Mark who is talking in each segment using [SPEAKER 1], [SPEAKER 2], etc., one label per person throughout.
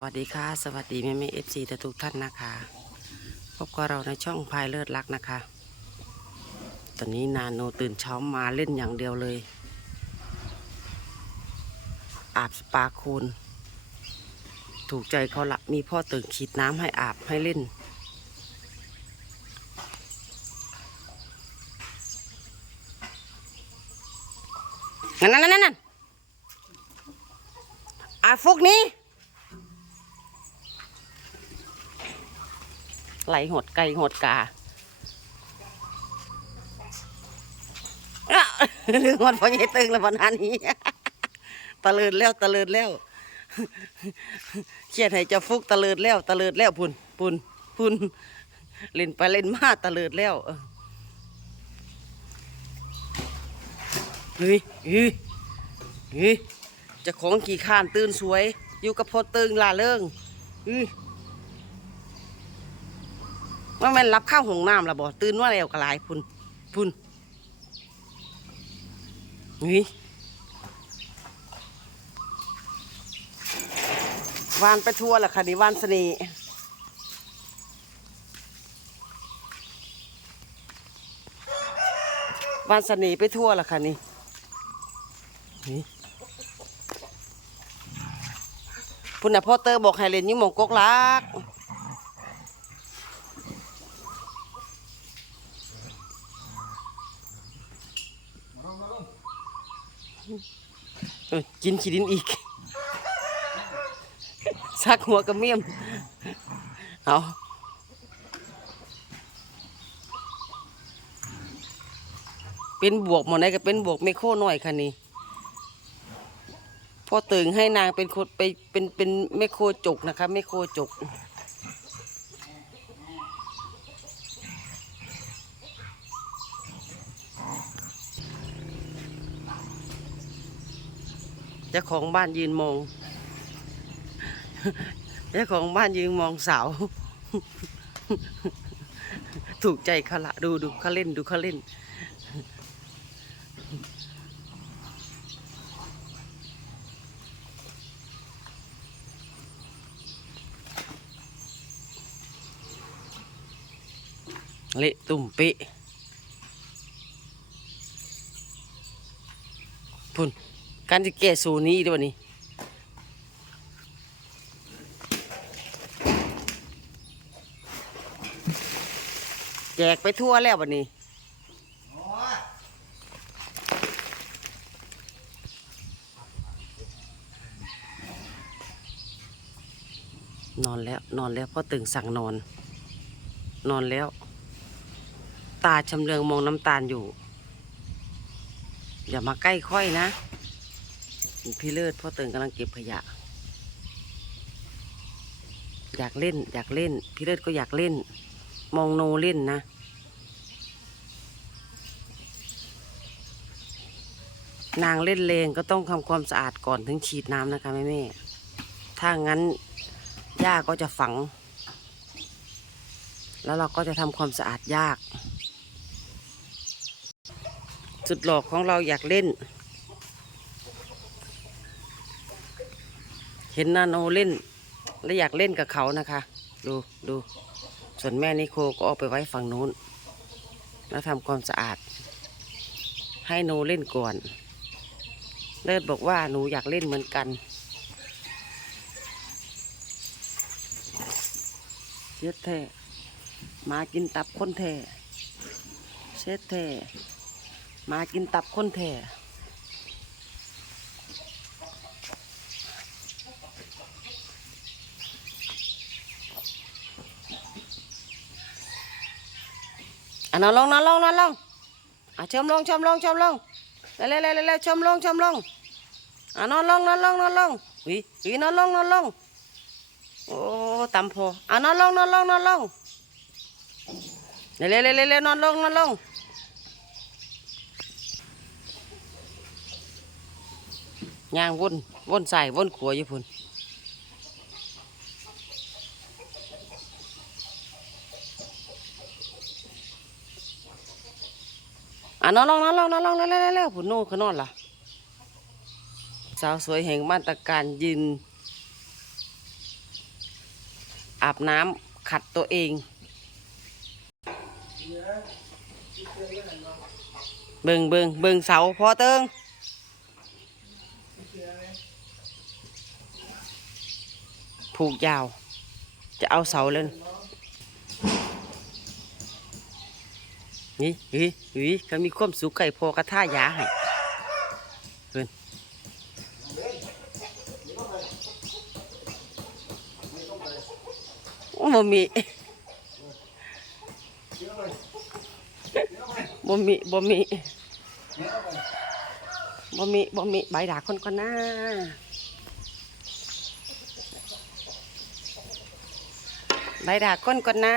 [SPEAKER 1] สวัสดีค่ะ สวัสดีแม่แม่เอฟซีทุกท่านนะคะ พบกับเราในช่องพายเลิศรักนะคะ ตอนนี้นาโนตื่นเช้ามาเล่นอย่างเดียวเลย อาบสปาโคูนถูกใจเขาละมีพ่อตื่นฉีดน้ำให้อาบให้เล่น นั่นนั่นนั่นนั่นอาฟุกนี้ ไหลหดไก่หดกาอะลืมวันพอใหญ่ตึงแล้ววันนั้นนี้ตะเลิดแล้วตะเลิดแล้วเครียดให้จะฟุกตะเลิดแล้วตะเลิดแล้วพุ่นพุ่นพุ่นเล่นไปเล่นมาตะเลิดแล้วเฮ้ยเฮ้ยเฮ้ยจะของขี่ข้านตื่นสวย อยู่กับพอตึงลาเริงเฮ้ย ว่าแมันรับข้าวหงน้ำละบ่ตื่นว่าแล้วกระลายพุ่นพุ่นนี่วานไปทั่วละค่ะนี่วานเสน่ห์วานเสน่ห์ไปทั่วละค่ะนี่นี่พุ่นน่ะพ่อเตอร์บอกให้เล่นยิ่งมองกกลัก เออ กินขี้ดินอีกซักหัวกระเมียม เอาเป็นบวกหมดไหนก็เป็นบวกไม่โค่หน่อยค่ะนี่พ่อตึงให้นางเป็นคนไปเป็นเป็นแม่โคจกนะคะแม่โคจก เจ้าของบ้านยืนมองเจ้าของบ้านยืนมองเสาว ถูกใจเขาละดูดูเขาเล่นดูเขาเล่น เละตุ่มเปะพุ่น การจะแก้สูนี้ด้วยนี่แจกไปทั่วแล้ววันนี้นอนแล้วนอนแล้วพ่อตึงสั่งนอน นอนแล้ว ตาชำเลืองมองน้ำตาลอยู่ อย่ามาใกล้ค่อยนะ พี่เลิศพ่อเติงกำลังเก็บขยะ อยากเล่น อยากเล่น พี่เลิศก็อยากเล่น มองโนเล่นนะ นางเล่นเลงก็ต้องทำความสะอาดก่อนถึงฉีดน้ำนะคะแม่แม่ถ้างั้นหญ้าก็จะฝัง แล้วเราก็จะทำความสะอาดยากสุดหลอกของเราอยากเล่น เห็นนาโนเล่น และอยากเล่นกับเขานะคะ ดูดูส่วนแม่นิโคก็เอาไปไว้ฝั่งนู้น แล้วทำความสะอาด ให้โนเล่นก่อน เลิศบอกว่าหนูอยากเล่นเหมือนกันเช็ดแท้มากินตับคนแท้เช็ดแท้มากินตับคนแท้ นอนลงนอนลงนอนลงอะชมลงชมลงชมลงเร็วเร็วเร็วเร็วชมลงชมลงอะนอนลงนอนลงนอนลงวิวินอนลงนอนลงโอ้ตำพออะนอนลงนอนลงนอนลงเร็วเร็วเร็วเร็วเร็วนอนลงนอนลงย่างวนวนใส่วนขัวอยู่พุ่น นอนลงนอนลงนอนลงเร็วเร็วเร็วเร็วผุนโน่เขานอนล่ะ สาวสวยแห่งมาตรการยืน อาบน้ำขัดตัวเองเบิงเบิงเบิงเสาพอเติงผูกยาว จะเอาเสาเลย นี่เฮ้ยเฮ้ยก็มีความสุขไก่พอกระท่ายาให้เพิ่นบ่มีบ่มีบ่มีบ่มีบ่มีใบด่าคนก่อนหน้าใบด่าคนก่อนหน้า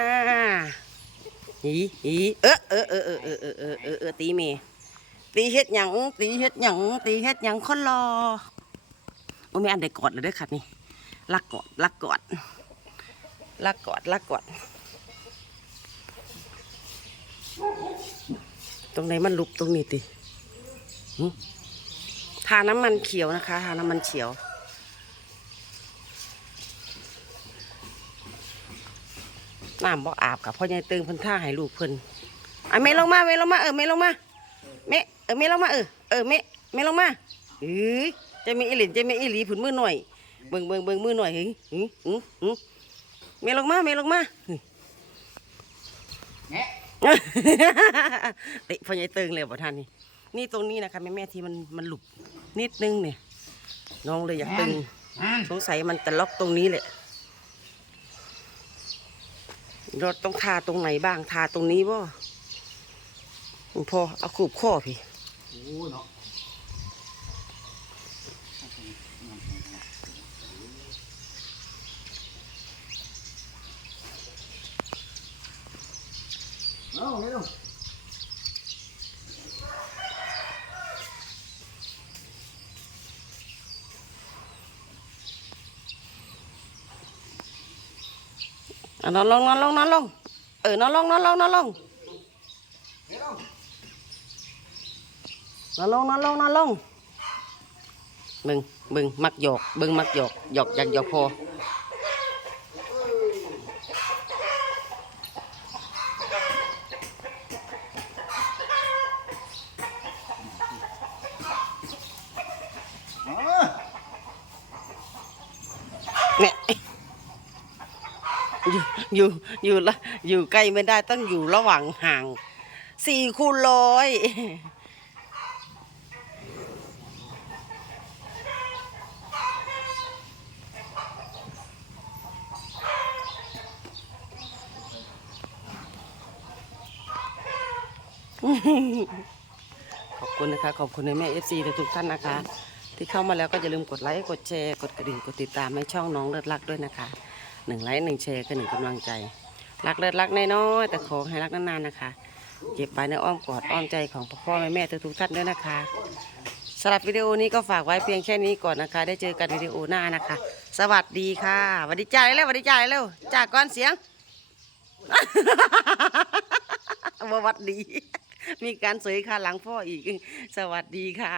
[SPEAKER 1] หีหีเออเออเออเออเออเออเออเออเออตีเมตีเฮ็ดหยังตีเฮ็ดหยังตีเฮ็ดหยังคนรอบ่มีอันใดกอดเลยด้อค่ะนี่ลักกอดลักกอดลักกอดลักกอด ตรงไหนมันลุกตรงนี้ติทาน้ำมันเขียวนะคะทาน้ำมันเขียว น้ำบ่อาบกับพ่อใหญ่ตึงเพิ่นท่าให้ลูกเพิ่นอะเมลงมาเมลงมาเออเมลงมาเมเออเมลงมาเออเออเมเมลงมาเอ้ยจะมีอีหลินจะมีอีหลีผุนมือหน่อยเบิ่งเบิ่งเบิ่งมือหน่อยเฮ้ยหึหึหึเมลงมาเมลงมาเฮ้ยติพ่อใหญ่ตึงเลยบ่ท่านนี่นี่ตรงนี้นะคะแม่แม่ที่มันมันหลุบนิดนึงเนี่ย น้องเลยอยากตึงสงสัยมันจะล็อกตรงนี้แหละ เราต้องทาตรงไหนบ้างทาตรงนี้บ่พอเอาขูบข้อพี่
[SPEAKER 2] โอ้เนาะเอาเร็ว
[SPEAKER 1] อะ นอนลงนอนลงนอนลงเออนอนลงนอนลงนอนลง
[SPEAKER 2] เร็วน
[SPEAKER 1] อนลงนอนลงนอนลงบึงบึงมักหยอกบึงมักหยอกหยอกอยากหยอกพอเนี่ย อยู่อยู่ละอยู่ใกล้ไม่ได้ต้องอยู่ระหว่างห่างสี่คูณร้อยขอบคุณนะคะ ขอบคุณในแม่เอฟซีทุกท่านนะคะ ที่เข้ามาแล้วก็อย่าลืมกดไลค์ กดแชร์ กดกระดิ่ง กดติดตามให้ช่องน้องเลิศรักด้วยนะคะ หนึ่งไลค์หนึ่งแชร์คือหนึ่งกำลังใจ รักเลิศรักน้อยๆแต่ขอให้รักนานๆนะคะ เก็บไว้ในอ้อมกอดอ้อมใจของพ่อพ่อแม่แม่ทุกๆท่านด้วยนะคะสำหรับวิดีโอนี้ก็ฝากไว้เพียงแค่นี้ก่อนนะคะ ได้เจอกันวิดีโอหน้านะคะ สวัสดีค่ะสวัสดีจ้าเร็วสวัสดีจ้าเร็วจาก่อนเสียงบวัดดี มีการเสยขาหลังพ่ออีก สวัสดีค่ะ